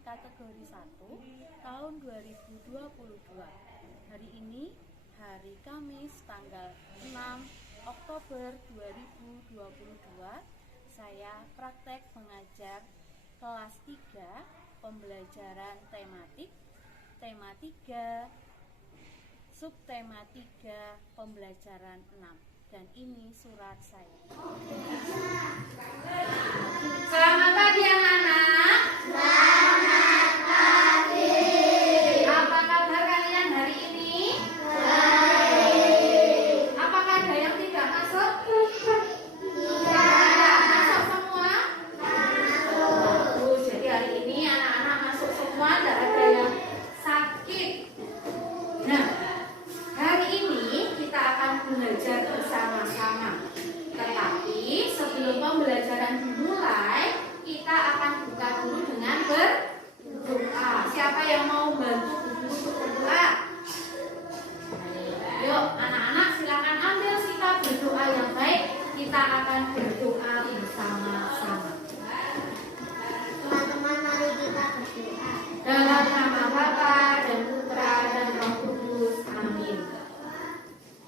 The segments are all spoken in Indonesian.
kategori 1 tahun 2022. Hari ini hari Kamis tanggal 6 Oktober 2022. Saya praktek mengajar kelas 3 pembelajaran tematik, tema 3, subtema 3, pembelajaran 6. Dan ini surat saya. Selamat pagi anak-anak. Selamat pagi. Apa kabar kalian hari ini? Baik. Apakah ada yang tidak masuk? Tidak. Masuk semua? Masuk. Jadi hari ini anak-anak masuk semua, tidak ada yang sakit. Nah, hari ini kita akan belajar bersama-sama. Tetapi sebelum pembelajaran dimulai, kita akan buka dulu dengan berdoa. Siapa yang mau bantu guru untuk berdoa? Yuk, anak-anak silakan ambil sikap berdoa yang baik. Kita akan berdoa bersama-sama. Teman-teman, mari kita berdoa. Dalam nama Bapa dan Putra dan Roh Kudus. Amin.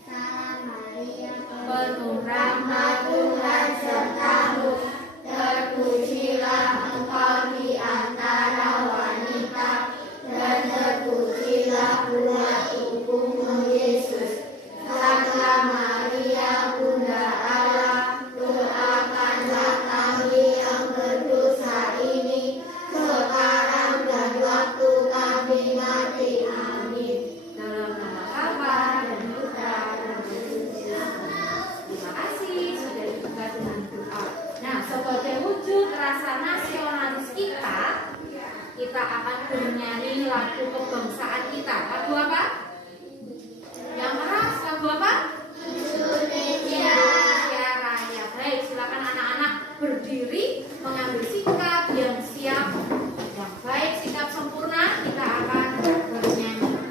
Salam Maria, Penuh rahmat Tuhan sertamu, terpujilah engkau di antara wanita, dan terpujilah buah tubuhmu Yesus. Santa Maria, Bunda Allah, doakanlah kami yang berdosa ini, sekarang dan waktu kami mati. Amin. Dalam nama Bapa dan Putra dan Roh Kudus. Terima kasih sudah dibuka dengan doa. Nah, sebagai wujud rasa nasionalis kita akan bernyanyi lagu kebangsaan kita. Lagu apa? Yang keras, lagu apa? Indonesia. Indonesia Raya. Baik, silakan anak-anak berdiri, mengambil sikap yang siap, yang baik, sikap sempurna. Kita akan bernyanyi.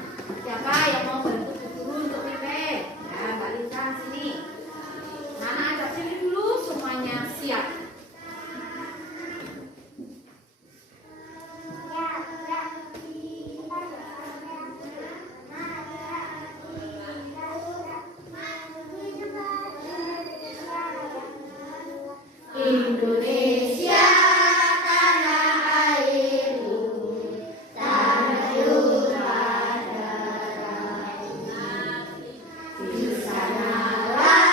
Siapa yang mau bantu guru untuk mimpin? Ya, Mbak Lisa sini. Anak ajak sini dulu, semuanya siap. Indonesia tanah airku, tanah pada di sanalah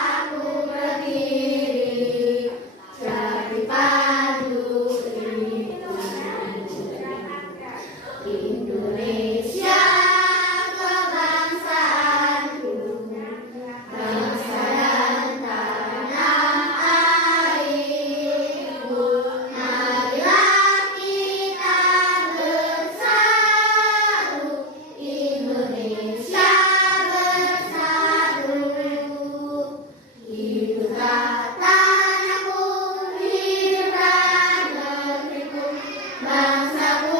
aku berdiri, jadi padu Indonesia kebangsaanku, bangsa dan tanah airku. Marilah kita bersatu, Indonesia bersatu. Hiduplah tanahku, hiduplah negeriku, bangsaku,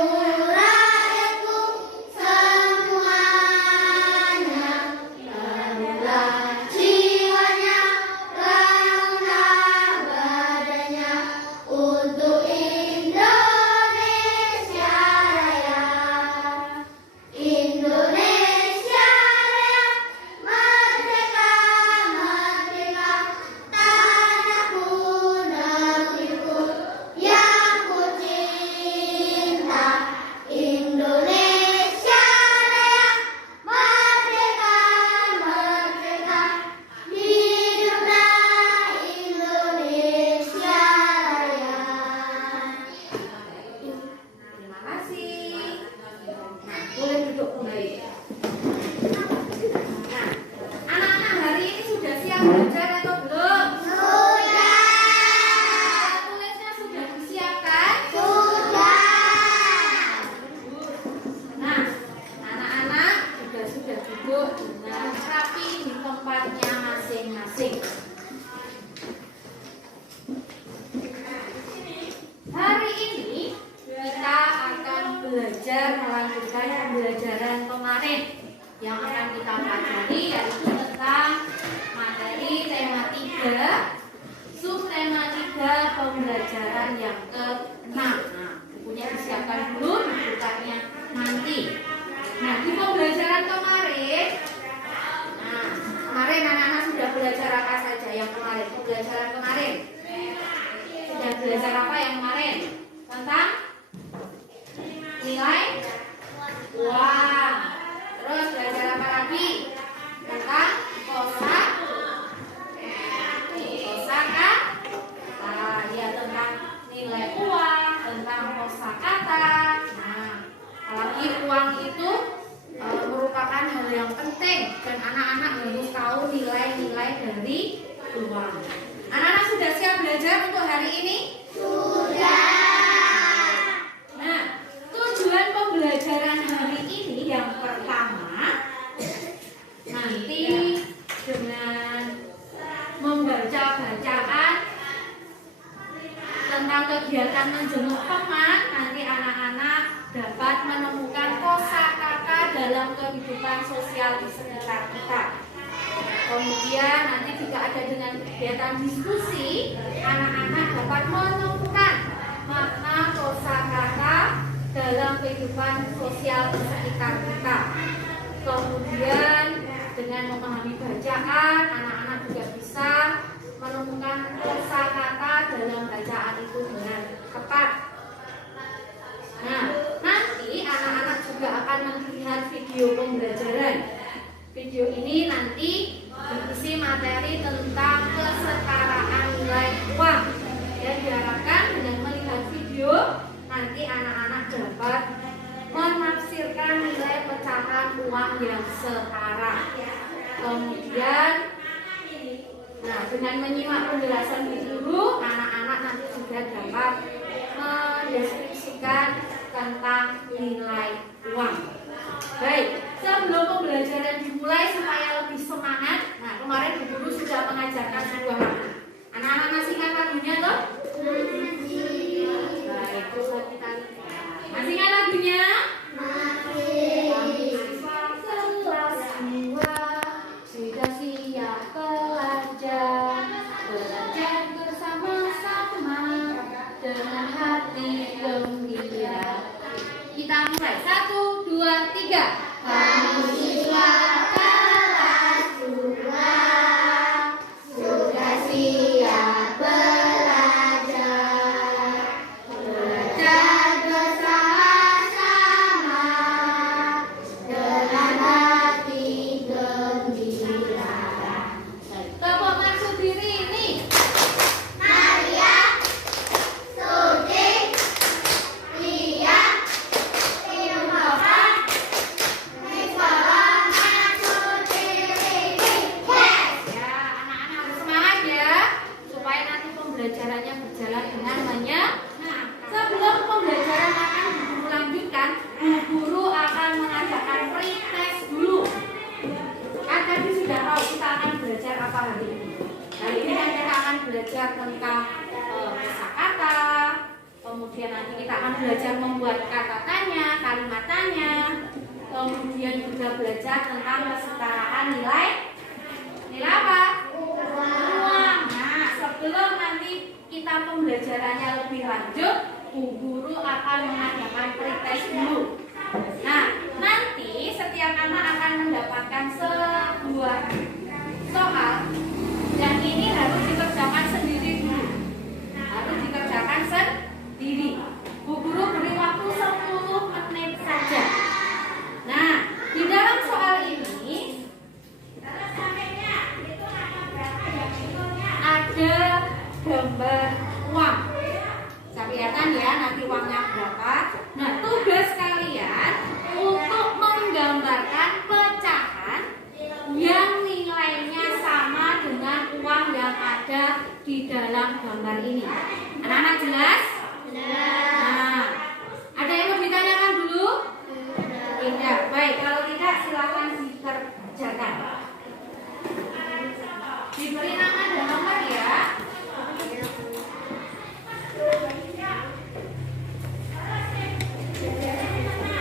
rakyatku, semuanya. Bangunlah jiwanya, bangunlah badannya, untuk Indonesia Raya. Indonesia Raya, merdeka, merdeka, tanahku, negeriku yang ku cinta. Indonesia Raya, merdeka, merdeka, hiduplah Indonesia Raya. Terima kasih. Nah, boleh duduk kembali. Nah, anak-anak hari ini sudah siap belajar atau belum? Sudah. Tulisnya sudah disiapkan? Sudah. Nah, anak-anak juga sudah duduk dengan rapi di tempatnya masing-masing. Hari ini kita akan belajar melanjutkan pembelajaran kemarin yang akan kita pelajari, yaitu tentang materi tema 3, subtema 3, pembelajaran yang ke-6. Nah, bukunya disiapkan diberi uang. Anak-anak sudah siap belajar untuk hari ini? Nah, tujuan pembelajaran hari ini yang pertama, nanti dengan membaca bacaan tentang kegiatan menjenguk teman, nanti anak-anak dapat menemukan kosakata dalam kehidupan sosial di sekitar kita. Kemudian nanti juga ada dengan kegiatan diskusi, anak-anak dapat menemukan makna kosakata dalam kehidupan sosial di sekitar kita. Kemudian dengan memahami bacaan, anak-anak juga bisa menemukan kosakata dalam bacaan itu dengan tepat. Nah, nanti anak-anak juga akan melihat video pembelajaran. Video ini nanti berisi materi tentang kesetaraan nilai uang. Dan diharapkan dengan melihat video, nanti anak-anak dapat menafsirkan nilai pecahan uang yang setara. Kemudian, nah, dengan menyimak penjelasan guru, anak-anak nanti juga dapat mendeskripsikan tentang nilai uang. Baik, sebelum pembelajaran dimulai supaya lebih semangat, nah kemarin guru sudah mengajarkan sebuah lagu. Anak-anak masih ingat lagunya toh? Baik, coba kita lihat. Masih ingat lagunya? Kelas 2 sudah siap belajar bersama-sama dengan hati gembira. Kita mulai, 1, 2, 3. Kami siswa kelas 2 sudah siap belajar bersama-sama dengan hati gembira. Tepuk maksud diri ini. Maria, Suci, Lia, Timova, Nicola, maksud diri. Yes! Ya, anak-anak harus semangat ya, supaya nanti pembelajarannya berjalan dengan menyenangkan. Sebelum pembelajaran akan dilanjutkan, guru akan mengadakan pretest dulu. Kan tadi sudah tahu kita akan belajar apa hari ini. Hari ini kan kita akan belajar tentang kosakata. Kemudian nanti kita akan belajar membuat kata tanya, kalimat tanya. Kemudian juga belajar tentang kesetaraan nilai apa? Uang. Nah, sebelum nanti kita pembelajarannya lebih lanjut, Bu Guru akan mengadakan pretest dulu. Nah, nanti setiap anak akan mendapatkan sebuah soal yang ini harus dikerjakan sendiri dulu. Harus dikerjakan sendiri. Bu Guru beri waktu 10 menit saja. Nah, di dalam soal ini ada gambar uang. Bisa kelihatan ya nanti uangnya berapa. Nah, tugas kalian untuk menggambarkan pecahan yang nilainya sama dengan uang yang ada di dalam gambar ini. Anak-anak jelas? Nah, ada yang mau ditanyakan dulu? Tidak. Baik, kalau tidak silakan dikerjakan. Diberi nama dan nomor ya.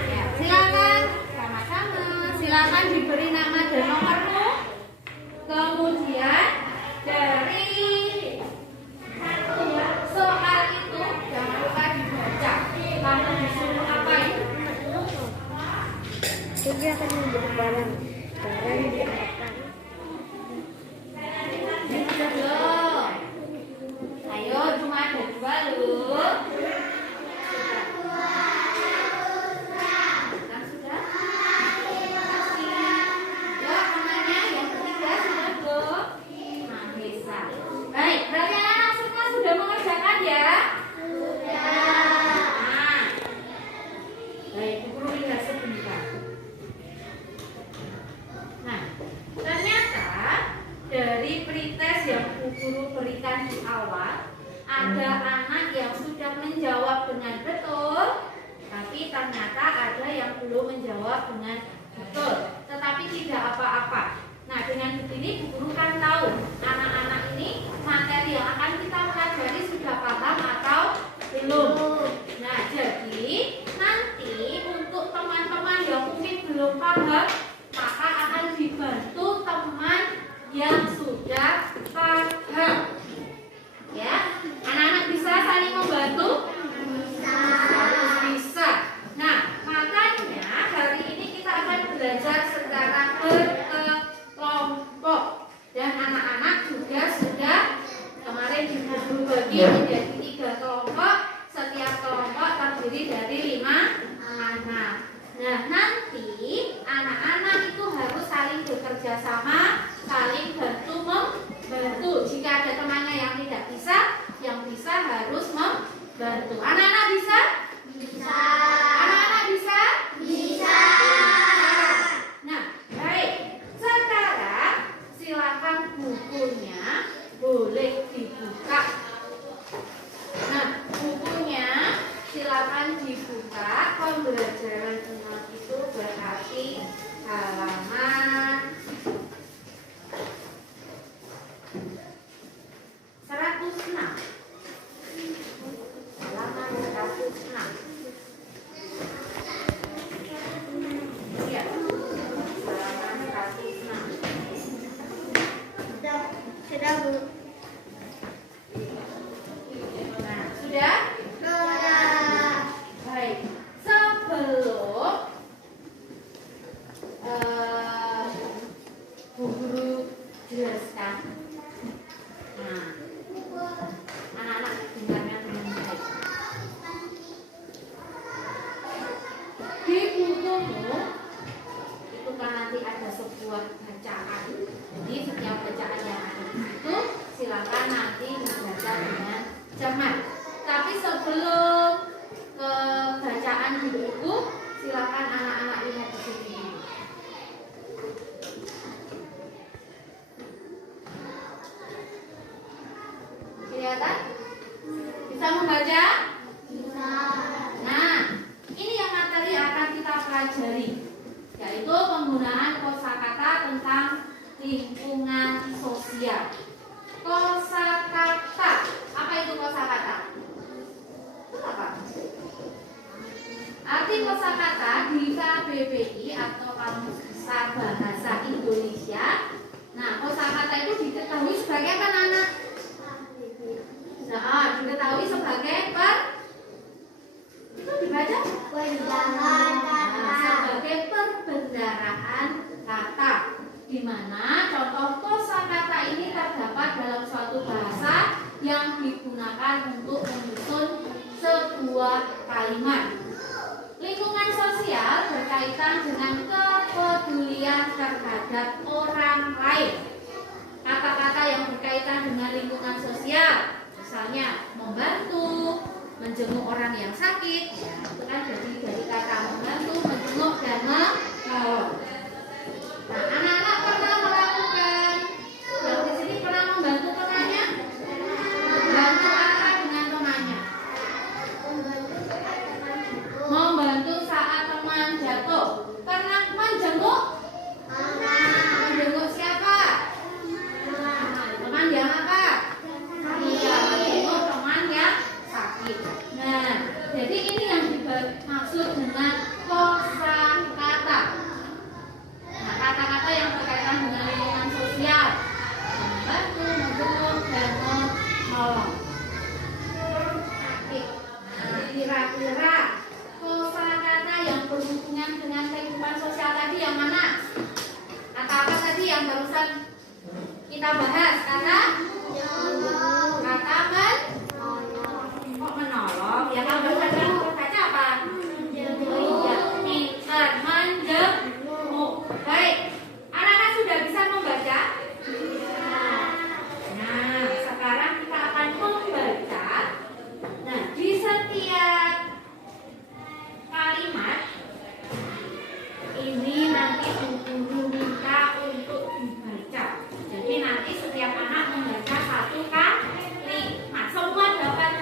Ya, silakan sama-sama. Silakan diberi nama dan nomormu. Kemudian dari soal itu jangan lupa dibaca. Kamu disuruh apa itu? Jadi akan membuat barang diangkatkan. Loh. Ayo, cuma ada 2 loh. Kan sudah? Ya, namanya yang ketiga sudah belum? Nah, bisa. Baik, berarti anak-anak semua sudah mengerjakan ya? Nah. Baik, Bu Guru lihat sebentar. Nah, ada anak yang sudah menjawab dengan betul, tapi ternyata ada yang belum menjawab dengan betul, tetapi tidak apa-apa. Nah, dengan begini Bu Guru kan tahu anak-anak ini materi yang akan kita pelajari sudah paham atau belum. Nah, jadi nanti untuk teman-teman yang mungkin belum paham, maka akan dibantu teman yang sudah paham. Ya, anak-anak bisa saling membantu? Harus bisa. Nah, makanya hari ini kita akan belajar secara berkelompok. Dan anak-anak juga sudah kemarin dibagi menjadi 3 kelompok. Setiap kelompok terdiri dari 5 anak. Nah, nanti anak-anak itu harus saling bekerja sama, saling bantu. Jika ada temannya yang tidak bisa, yang bisa harus membantu. Anak-anak bisa? Bisa. Anak-anak bisa? Bisa. Nah, baik. Sekarang silakan bukunya boleh dibuka. Nah, bukunya silakan dibuka. Pembelajaran ingat itu berarti halaman 106. Halaman 106. Ya, halaman 106. Sudah Bu. Nah, sudah? Sudah. Baik. Sebelum Bu Guru jelaskan. Nah, anak-anak dengarkan dengan baik. Di bukumu itu kan nanti ada sebuah bacaan. Jadi setiap bacaan yang ada di situ silakan nanti membaca dengan cermat. Tapi sebelum ke bacaan di buku, silakan anak-anak lihat di sini. Kelihatan? Bisa membaca? Bisa. Nah, ini yang materi akan kita pelajari, yaitu penggunaan kosakata tentang lingkungan sosial. Kosakata. Apa itu kosakata? Itu apa? Arti kosakata di KBBI atau Kamus Besar Bahasa Indonesia. Nah, kosakata itu diketahui sebagai apa, anak? Nah, diketahui sebagai itu dibaca Perbendaharaan kata. sebagai perbendaharaan kata, di mana contoh kosakata ini terdapat dalam suatu bahasa yang digunakan untuk menyusun sebuah kalimat. Lingkungan sosial berkaitan dengan kepedulian terhadap orang lain. Kata-kata yang berkaitan dengan lingkungan sosial, misalnya membantu, menjenguk orang yang sakit, ya, itu kan dari kata membantu, menjenguk, dan menolong. Nah, anak-anak pernah melakukan yang di sini pernah membantu temannya? Membantu apa dengan temannya? Membantu saat teman jatuh. Pernah menjenguk? Menjenguk siapa? Teman yang apa? Iya, menjenguk teman yang sakit. Nah, jadi ini yang dimaksud dengan kosakata. Nah, kata-kata yang berkaitan dengan lingkungan sosial, membantu, mendukung, dan menolong. Nah, kira-kira kosakata yang berhubungan dengan kehidupan sosial tadi yang mana? Kata apa tadi yang barusan kita bahas? Kata kok menolong? Ya, kalau barusan kan baca apa? Iya, pintar, menjenguk. Baik, anak-anak sudah bisa membaca? Nah, sekarang kita akan membaca. Nah, di setiap kalimat ini nanti guru minta untuk dibaca. Jadi nanti setiap anak membaca 1 kalimat. Semua dapat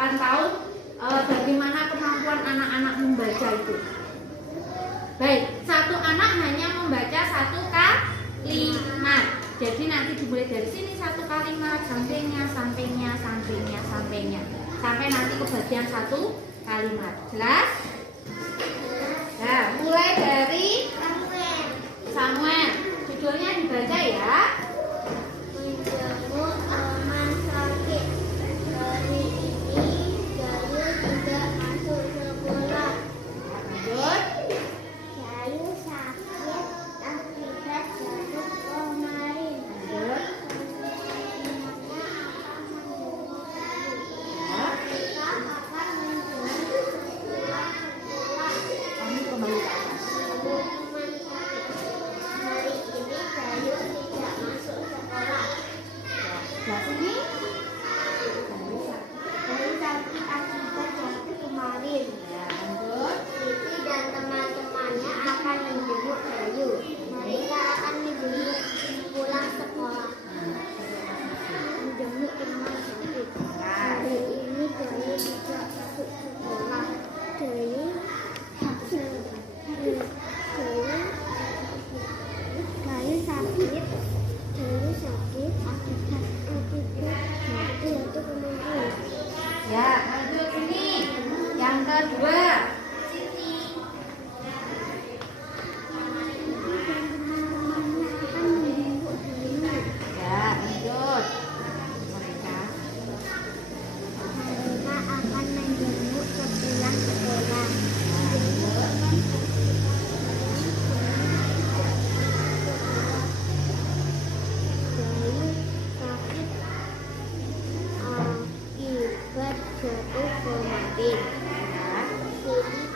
akan tahu bagaimana kemampuan anak-anak membaca itu. Baik, satu anak hanya membaca satu kalimat. Jadi nanti dimulai dari sini satu kalimat, sampingnya, sampingnya, sampingnya, sampingnya, sampai nanti ke bagian satu kalimat. Jelas? Nah, mulai dari Samuel. Judulnya dibaca ya. Menjenguk teman sakit. Hari ini Jayu tidak masuk sekolah. Lanjut. Jayu sakit akibat jatuh kemarin. Lanjut. Ya. Kita akan menjenguk sekolah. Kamu kembali ke atas. Hari ini Jayu tidak masuk sekolah. Sebelah sini. Jayu sakit akibat jatuh kemarin. Ya, lanjut. Siti dan teman-temannya akan menjenguk Jayu. Mereka akan menjenguk pulang sekolah. Menjenguk teman sakit. Hari ini Jayu tidak masuk sekolah. Jayu sakit. Jayu sakit akibat jatuh kemarin. Ya, lanjut sini. Yang kedua. Ya, lanjut. Mereka. Mereka akan menjenguk sepulang sekolah. Jayu sakit akibat jatuh kemarin. Ya. Siti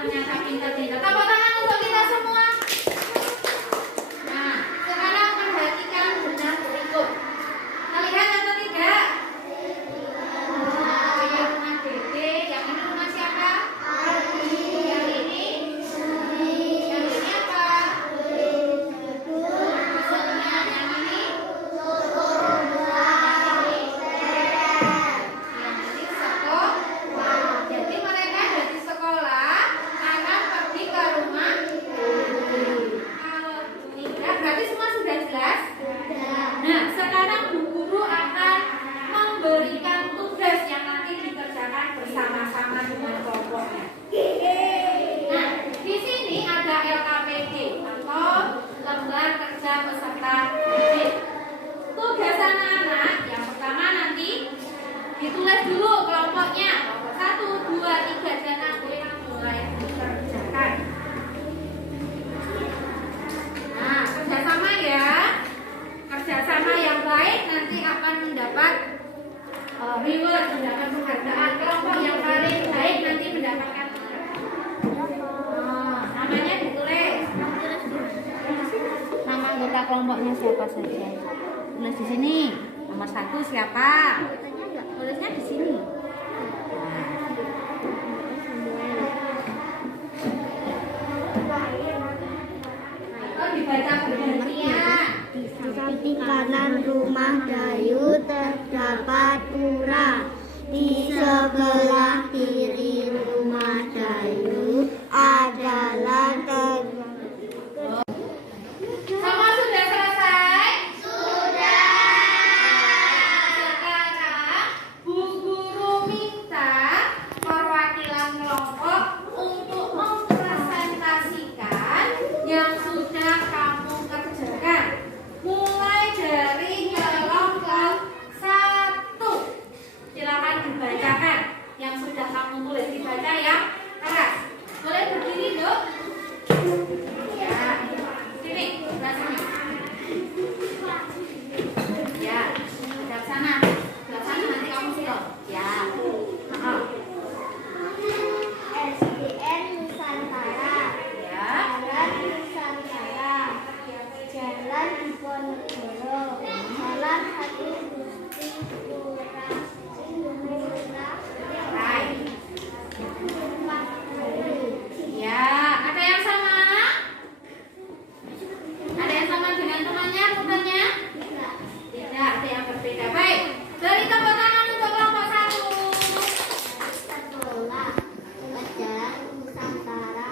ternyata pintar-pintar. Tepuk tangan untuk kita semua. Nah, sekarang perhatikan benang berikut. Terlihat atau tidak? Yang rumah Dede, yang ini rumah siapa? Yang ini? Yang ini apa? Maksudnya yang ini? Yang ini sekolah. Jadi mereka dari sekolah akan pergi ke rumah guru. Kalau tidak, berarti semua sudah jelas? Nah, sekarang Bu Guru akan memberikan tugas yang nanti dikerjakan bersama-sama dengan kelompoknya. Nah, di sini ada LKPD atau lembar kerja peserta didik. Tugas anak-anak yang pertama nanti ditulis dulu kelompoknya. Kelompok 1, 2, 3 dan nanti mulai dikerjakan. Nah, kerjasama ya. Kerjasama yang baik nanti akan mendapat reward, mendapat penghargaan. Kelompok yang paling baik nanti mendapatkan namanya ditulis. Nama anggota kelompoknya siapa saja? Tulis di sini. Nomor 1 siapa? Tulisnya di sini. Itu dibaca bergantian. Di samping kanan rumah Dayu terdapat pura. Di sebelah kiri rumah Dayu adalah Semua sudah selesai? Sudah. Sekarang Bu Guru minta perwakilan kelompok untuk mempresentasikan yang sudah kamu kerjakan. Mulai dari kelompok 1. Silakan dibacakan yang sudah kamu tulis, dibaca ya keras. Boleh berdiri, Dok? Ya, sini, sebelah sini. Ya, sebelah sana. Sebelah sana nanti kamu silap. Ya. SDN Nusantara. Ya. Jalan Nusantara. Jalan Diponegoro. Jalan Satu Gusti Pura. Baik. Rumah Dayu. Ya, ada yang sama? Ada yang sama dengan temannya, bukannya? Tidak, ada yang berbeda. Baik, beri tepuk tangan untuk kelompok 1. Sekolah. Jalan Nusantara.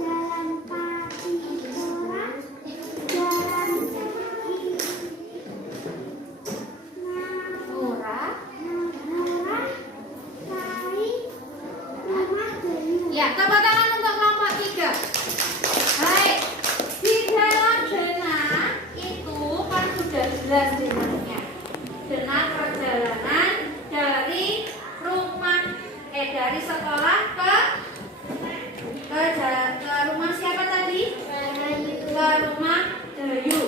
Jalan Pati. Jalan Murah. Murah. Kali. Rumah Dayu. Ya, tepuk tangan untuk kelompok 3. Baik, di dalam denah itu kan sudah jelas denahnya. Denah perjalanan dari dari sekolah ke rumah siapa tadi? Ke rumah Dayu.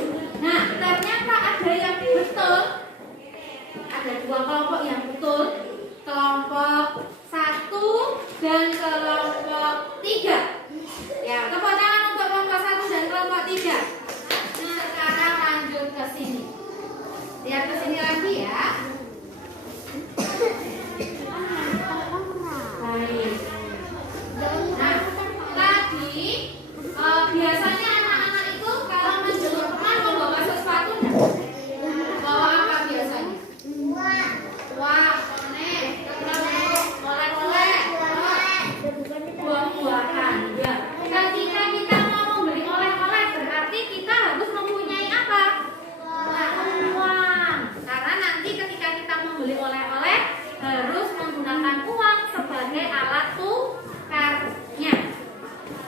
Nah, ternyata ada yang betul. Ada 2 kelompok yang betul. Kelompok 1 dan kelompok 3. Ya, tepuk tangan untuk kelompok 1 dan kelompok 3. Sekarang lanjut ke sini. Lihat ke sini lagi ya. Baik. Nah, tadi biasanya anak-anak itu kalau menjemput teman membawa sesuatu enggak? Bawa apa biasanya? Wah, oleh-oleh, buah-buahan. Ya. Ketika kita mau membeli oleh-oleh berarti kita harus mempunyai apa? Uang. Karena nanti ketika kita membeli oleh-oleh harus menggunakan uang sebagai alat tukarnya.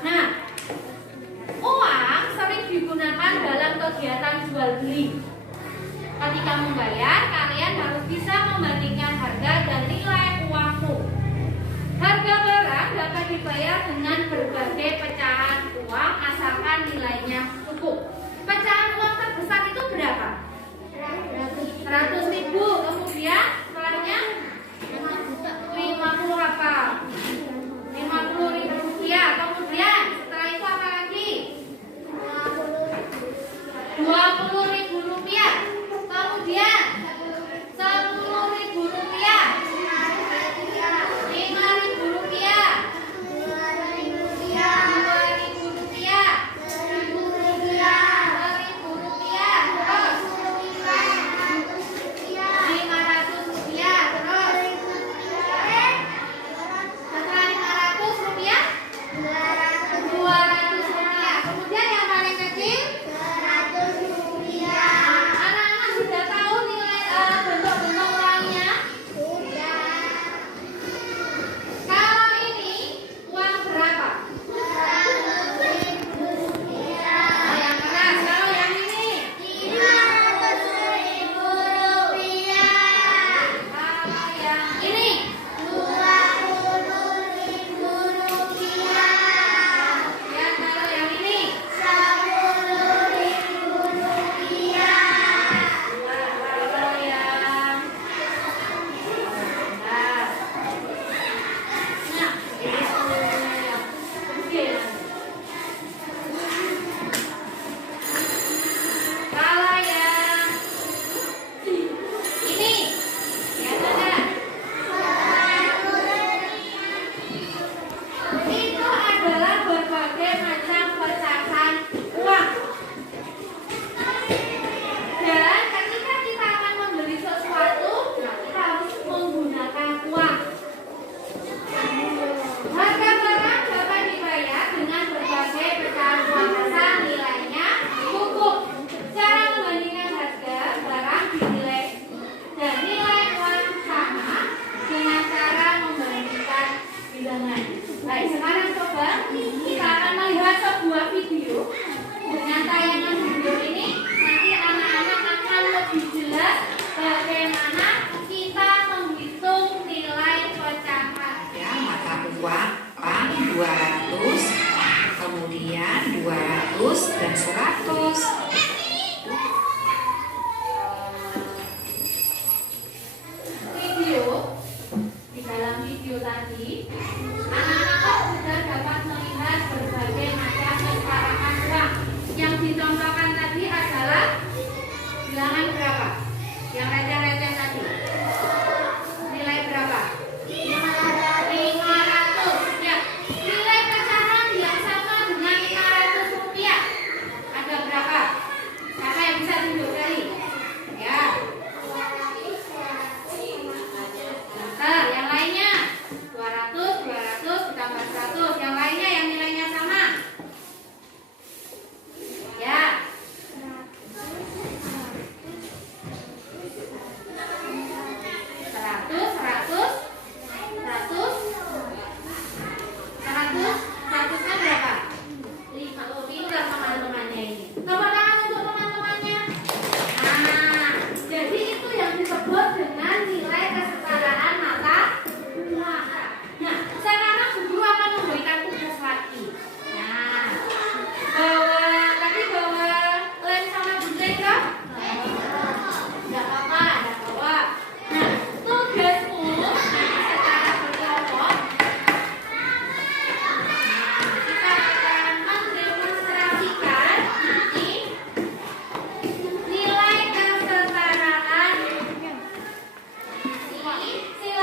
Nah, uang sering digunakan dalam kegiatan jual beli. Ketika membayar, kalian harus bisa membandingkan harga dan nilai uangmu. Harga barang dapat dibayar dengan berbagai pecahan uang asalkan nilainya cukup. Pecahan uang terbesar itu berapa? 100.000. Kemudian setelahnya 50 apa?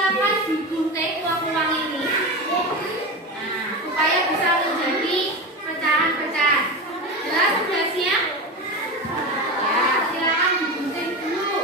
silakan digunting uang-uang ini. Nah, supaya bisa menjadi pecahan-pecahan. Jelas sudah siap? Ya, silakan digunting dulu.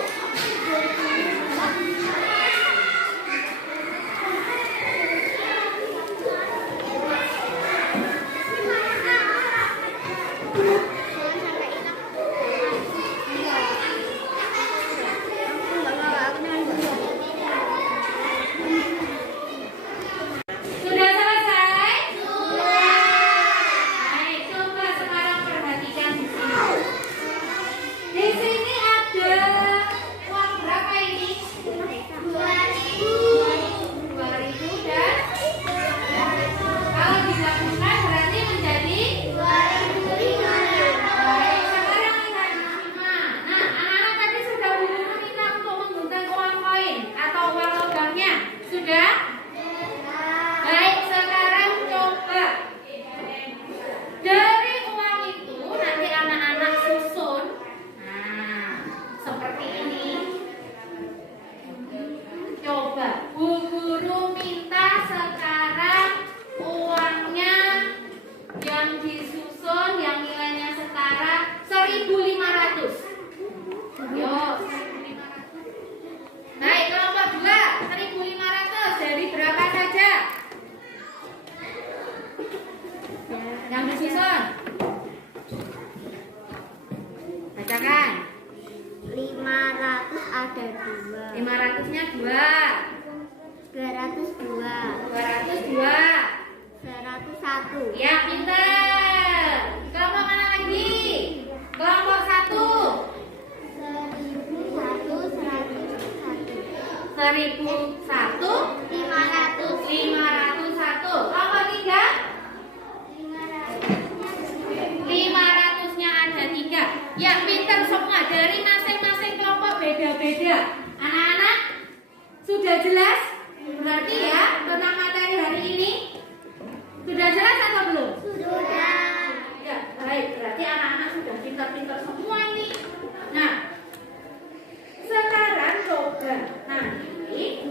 Sudah selesai? Baik, coba sekarang perhatikan di sini. Di sini ada uang berapa ini? 2.000 dan kalau digabungkan berarti menjadi 2.500. Baik, sekarang lihat di sini. Nah, anak-anak tadi sudah dulu minta untuk menggunakan uang koin atau uang logamnya. Sudah? Baik, sekarang coba dari uang itu nanti anak-anak susun. Nah, seperti ini. Coba Bu Guru minta sekarang uangnya yang disusun yang nilainya setara 1.500. Yo, 1.500. Baik, kelompok 2, 1.500 dari berapa saja? Yang disusun. Bacakan. 500 ada 2. 500-nya 2. 202. 202. 101. Ya, pintar. Kelompok mana lagi? Kelompok 1. 1001. 1001. 501. Kelompok 3. 500-nya ada 3. Ya, pintar semua. Dari masing-masing kelompok beda-beda. Anak-anak, sudah jelas? Berarti ya, tentang materi hari ini sudah jelas atau belum? Sudah. Ya, baik. Berarti anak-anak sudah pintar-pintar semua ini. Nah, sekarang coba nanti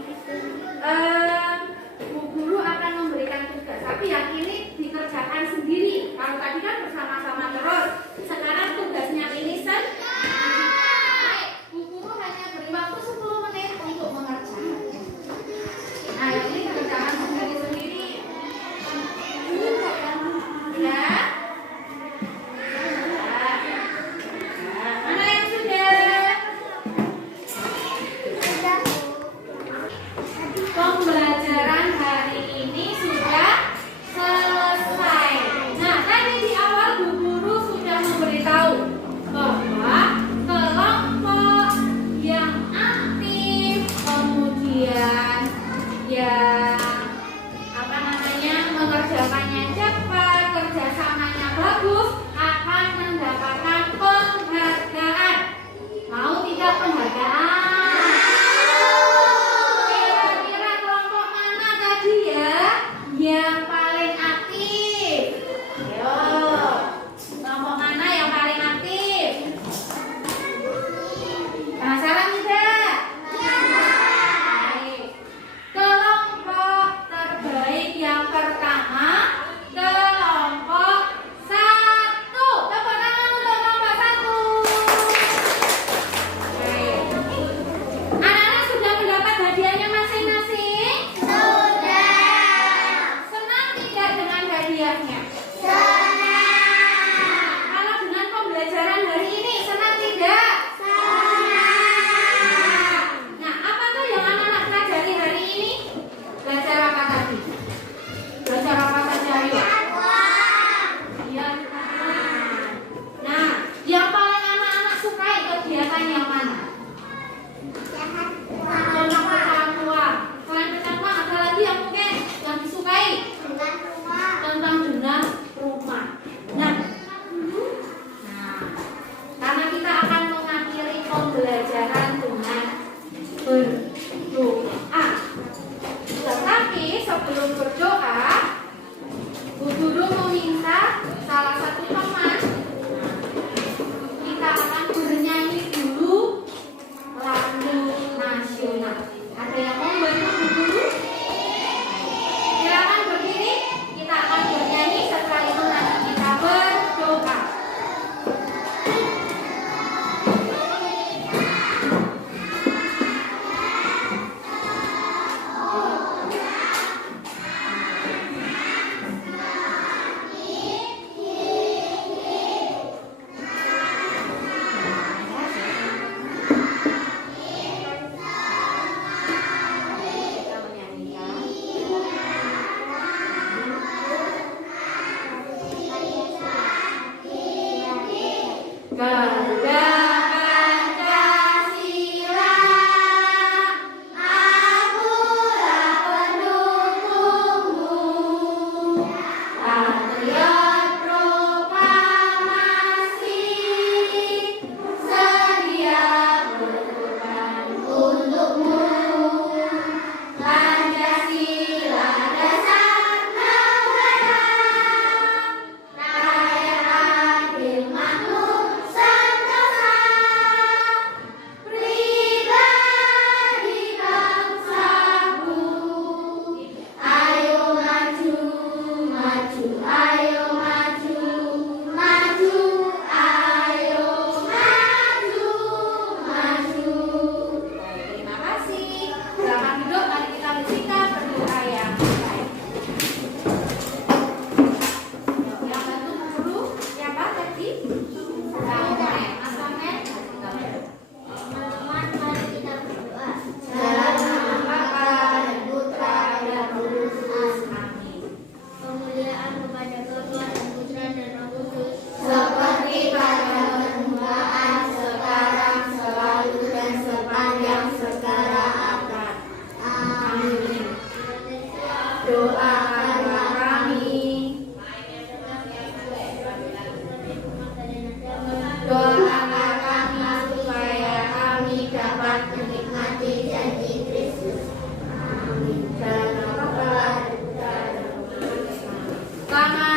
Bu Guru akan memberikan tugas. Tapi yang ini dikerjakan sendiri. Kalau tadi kan bersama-sama terus. Sekarang tugasnya ini baik. Bu Guru hanya beri waktu 10 menit untuk mengerjakan. Nah, yang ini kerjakan sendiri-sendiri. Ya. Mana yang sudah? Pembelajaran hari ini sudah selesai. Nah, tadi di awal Bu Guru sudah memberitahu bahwa kelompok yang aktif, kemudian yang mengerjakannya cepat, kerjasamanya bagus, akan mendapatkan penghargaan. Mau tidak penghargaan? Kira-kira kelompok mana tadi ya yang paling aktif? Ayo, kelompok mana yang paling aktif? Penasaran tidak? Baik. Kelompok terbaik yang pertama, kelompok 1. Tepuk tangan untuk kelompok 1. Baik. Anak-anak sudah mendapat hadiahnya masing-masing? Sudah. Senang tidak dengan hadiahnya? Senang. Kalau dengan pembelajaran hari ini, senang tidak? Senang. Nah, apa tuh yang anak-anak pelajari hari ini? Belajar apa tadi? Belajar apa saja? Ayo. Iya. Nah, yang paling anak-anak sukai kegiatan yang mana? Tentang pecahan uang. Selain pecahan uang, ada lagi yang mungkin yang disukai? Tentang dengan rumah. Nah, karena kita akan mengakhiri pembelajaran dengan berdoa. Tetapi sebelum berdoa, Bu Guru meminta salah satu teman kita akan bernyanyi dulu lagu nasional. Ada yang mau bantu Bu Guru? Selamat